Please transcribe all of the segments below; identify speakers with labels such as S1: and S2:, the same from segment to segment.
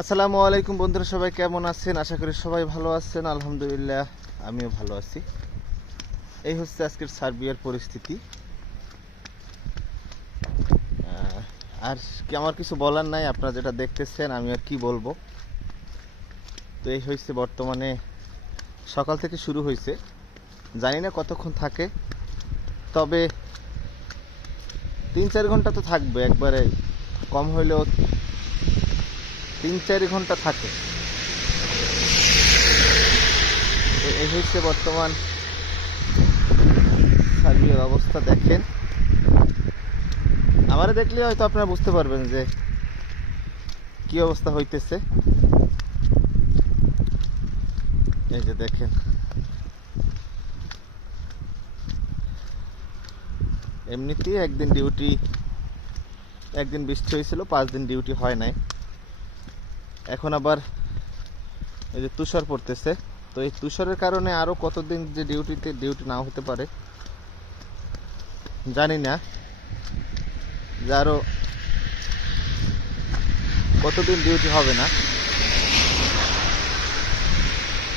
S1: আসসালামু আলাইকুম বন্ধুরা, সবাই কেমন আছেন? আশা করি সবাই ভালো আছেন, আলহামদুলিল্লাহ আমিও ভালো আছি। এই হচ্ছে আজকের সার্বিয়ার পরিস্থিতি। আর কি আমার কিছু বলার নাই, আপনারা যেটা দেখতেছেন, আমি আর কি বলব। তো এই হয়েছে বর্তমানে, সকাল থেকে শুরু হয়েছে। জানি না কতক্ষণ থাকে, তবে তিন চার ঘণ্টা তো থাকবে, একবারে কম হইলেও তিন চার ঘণ্টা থাকে। এই হচ্ছে বর্তমান সার্বিয়ার অবস্থা দেখেন। আমারে দেখলে হয়তো আপনারা বুঝতে পারবেন যে কি অবস্থা হইতেছে। এই যে দেখেন। এমনিতেই একদিন ডিউটি একদিন বৃষ্টি হয়েছিল, পাঁচ দিন ডিউটি হয় নাই। এখন আবার এই যে তুষার পড়তেছে তো এই তুষারের কারণে আরও কতদিন যে ডিউটিতে, ডিউটি নাও হতে পারে, জানি না যে আরও কতদিন ডিউটি হবে না,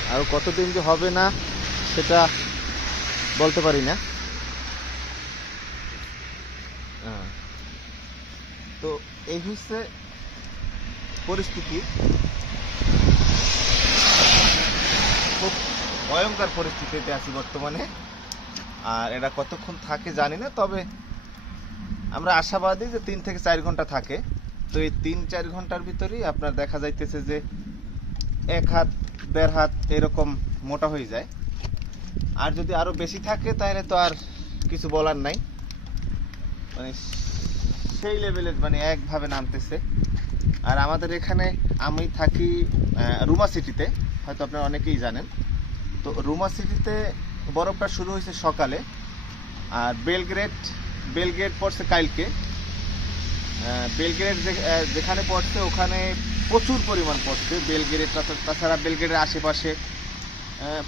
S1: আর কতদিন যে হবে না সেটা বলতে পারি না। তো এই হচ্ছে পরিস্থিতি খুব ভয়ঙ্কর পরিস্থিতিতে আছি বর্তমানে। আর এটা কতক্ষণ থাকে জানি না, তবে আমরা আশাবাদী যে তিন থেকে চার ঘণ্টা থাকে। তো এই তিন চার ঘণ্টার ভিতরেই আপনার দেখা যাইতেছে যে এক হাত, দেড় হাত এরকম মোটা হয়ে যায়। আর যদি আরও বেশি থাকে, তাহলে তো আর কিছু বলার নাই। মানে সেই লেভেলের মানে একভাবে নামতেছে। আর আমাদের এখানে আমি থাকি রুমা সিটিতে, হয়তো আপনারা অনেকেই জানেন। তো রুমা সিটিতে বরফটা শুরু হয়েছে সকালে, আর বেলগ্রেড বেলগ্রেড পড়ছে কালকে। বেলগ্রেড যেখানে পড়ছে ওখানে প্রচুর পরিমাণ পড়ছে বেলগ্রেড তাছা- তাছাড়া বেলগ্রেডের আশেপাশে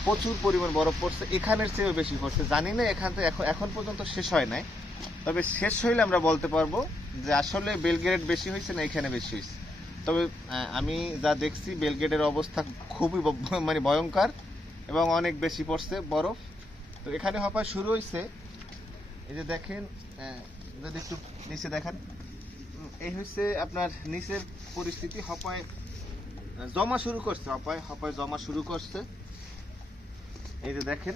S1: প্রচুর পরিমাণ বরফ পড়ছে। এখানের চেয়েও বেশি পড়ছে। জানি না এখান থেকে এখন এখন পর্যন্ত শেষ হয় নাই। তবে শেষ হইলে আমরা বলতে পারব যে আসলে বেলগ্রেড বেশি হয়েছে না এখানে বেশি হয়েছে। তবে আমি যা দেখছি বেলগ্রেডের অবস্থা খুবই মানে ভয়ঙ্কর এবং অনেক বেশি পড়ছে, বরফ। তো এখানে হপায় শুরু হয়েছে এই যে দেখেন যদি একটু নিচে দেখেন এই হচ্ছে আপনার নিচের পরিস্থিতি, হপায় জমা শুরু করছে, হপায় হপায় জমা শুরু করছে। এই যে দেখেন।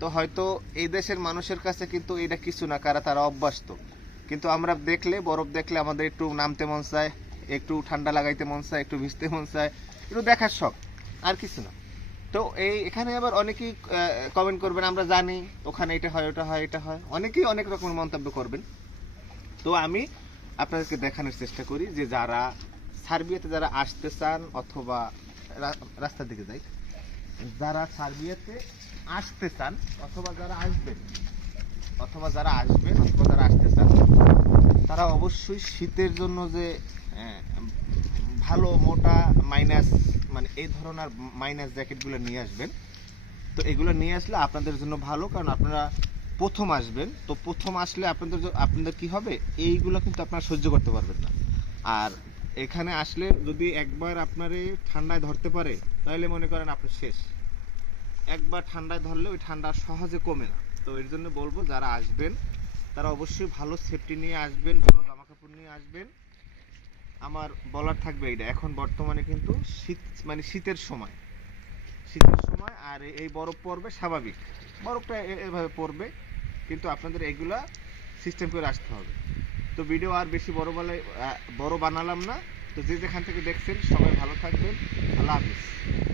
S1: তো হয়তো এই দেশের মানুষের কাছে কিন্তু এটা কিছু না, কারা তারা অভ্যস্ত। কিন্তু আমরা দেখলে, বরফ দেখলে আমাদের একটু নামতে মন চায়, একটু ঠান্ডা লাগাইতে মন চায়, একটু ভিজতে মন চায়, একটু দেখার শখ, আর কিছু না। তো এই এখানে আবার অনেকেই কমেন্ট করবেন, আমরা জানি ওখানে এটা হয়, ওটা হয়, এটা হয়। অনেকেই অনেক রকমের মন্তব্য করবেন। তো আমি আপনাদেরকে দেখানোর চেষ্টা করি যে যারা সার্বিয়াতে যারা আসতে চান অথবা রাস্তার দিকে যাই, যারা সার্বিয়াতে আসতে চান অথবা যারা আসবেন অথবা যারা আসবেন অথবা যারা আসতে চান, তারা অবশ্যই শীতের জন্য যে ভালো মোটা মাইনাস মানে এই ধরনের মাইনাস জ্যাকেটগুলো নিয়ে আসবেন। তো এগুলো নিয়ে আসলে আপনাদের জন্য ভালো, কারণ আপনারা প্রথম আসবেন। তো প্রথম আসলে আপনাদের আপনাদের কি হবে? এইগুলো কিন্তু আপনারা সহ্য করতে পারবেন না। আর এখানে আসলে যদি একবার আপনারে ঠান্ডায় ধরতে পারে, তাহলে মনে করেন আপনি শেষ। একবার ঠান্ডায় ধরলে ওই ঠান্ডা সহজে কমে না। তো এর জন্য বলব, যারা আসবেন, তারা অবশ্যই ভালো সেফটি নিয়ে আসবেন, ভালো জামা কাপড় নিয়ে আসবেন। আমার বলার থাকবে এটা এখন বর্তমানে কিন্তু শীত মানে শীতের সময়। শীতের সময়, আর এই- বরফ পড়বে স্বাভাবিক। বরফটা এভাবে পড়বে, কিন্তু আপনাদের এগুলা সিস্টেম করে আসতে হবে। তো ভিডিও আর বেশি বড় বলে বড় বানালাম না। তো যে যেখান থেকে দেখছেন, সবাই ভালো থাকবেন। আল্লাহ হাফিজ।